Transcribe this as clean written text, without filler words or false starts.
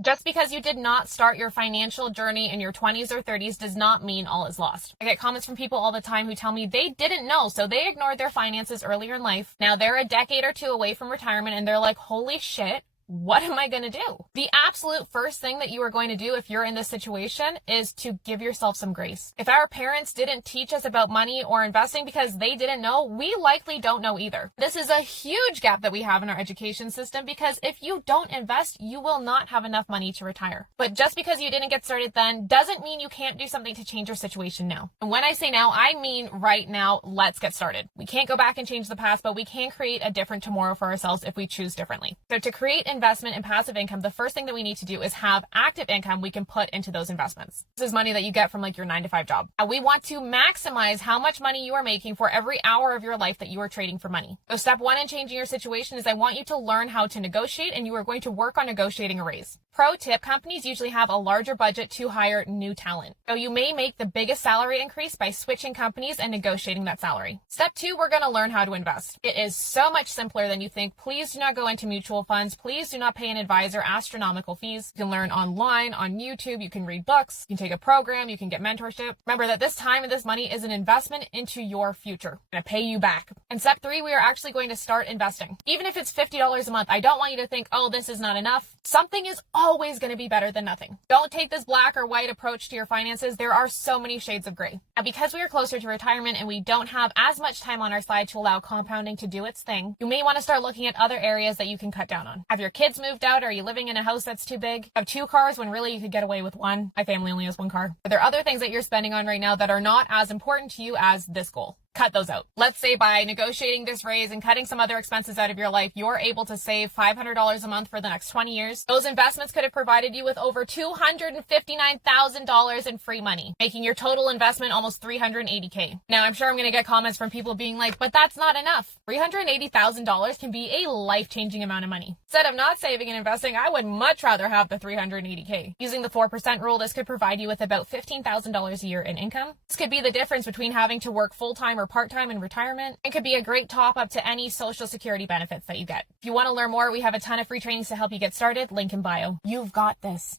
Just because you did not start your financial journey in your 20s or 30s does not mean all is lost. I get comments from people all the time who tell me they didn't know, so they ignored their finances earlier in life. Now they're a decade or two away from retirement and they're like, holy shit, what am I going to do? The absolute first thing that you are going to do if you're in this situation is to give yourself some grace. If our parents didn't teach us about money or investing because they didn't know, we likely don't know either. This is a huge gap that we have in our education system because if you don't invest, you will not have enough money to retire. But just because you didn't get started then doesn't mean you can't do something to change your situation now. And when I say now, I mean right now. Let's get started. We can't go back and change the past, but we can create a different tomorrow for ourselves if we choose differently. So to create investment and passive income, the first thing that we need to do is have active income we can put into those investments. This is money that you get from like your 9-to-5 job. And we want to maximize how much money you are making for every hour of your life that you are trading for money. So step one in changing your situation is I want you to learn how to negotiate, and you are going to work on negotiating a raise. Pro tip, companies usually have a larger budget to hire new talent. So you may make the biggest salary increase by switching companies and negotiating that salary. Step two, we're going to learn how to invest. It is so much simpler than you think. Please do not go into mutual funds. Please do not pay an advisor astronomical fees. You can learn online, on YouTube. You can read books. You can take a program. You can get mentorship. Remember that this time and this money is an investment into your future. It's going to pay you back. And step three, we are actually going to start investing. Even if it's $50 a month, I don't want you to think, oh, this is not enough. Something is always going to be better than nothing. Don't take this black or white approach to your finances. There are so many shades of gray. And because we are closer to retirement and we don't have as much time on our side to allow compounding to do its thing, you may want to start looking at other areas that you can cut down on. Have your kids moved out? Are you living in a house that's too big? Have 2 cars when really you could get away with 1? My family only has 1 car. Are there other things that you're spending on right now that are not as important to you as this goal? Cut those out. Let's say by negotiating this raise and cutting some other expenses out of your life, you're able to save $500 a month for the next 20 years. Those investments could have provided you with over $259,000 in free money, making your total investment almost $380K. Now, I'm sure I'm going to get comments from people being like, but that's not enough. $380,000 can be a life-changing amount of money. Instead of not saving and investing, I would much rather have the $380K. Using the 4% rule, this could provide you with about $15,000 a year in income. This could be the difference between having to work full-time or part-time in retirement. It could be a great top-up to any Social Security benefits that you get. If you want to learn more, we have a ton of free trainings to help you get started. Link in bio. You've got this.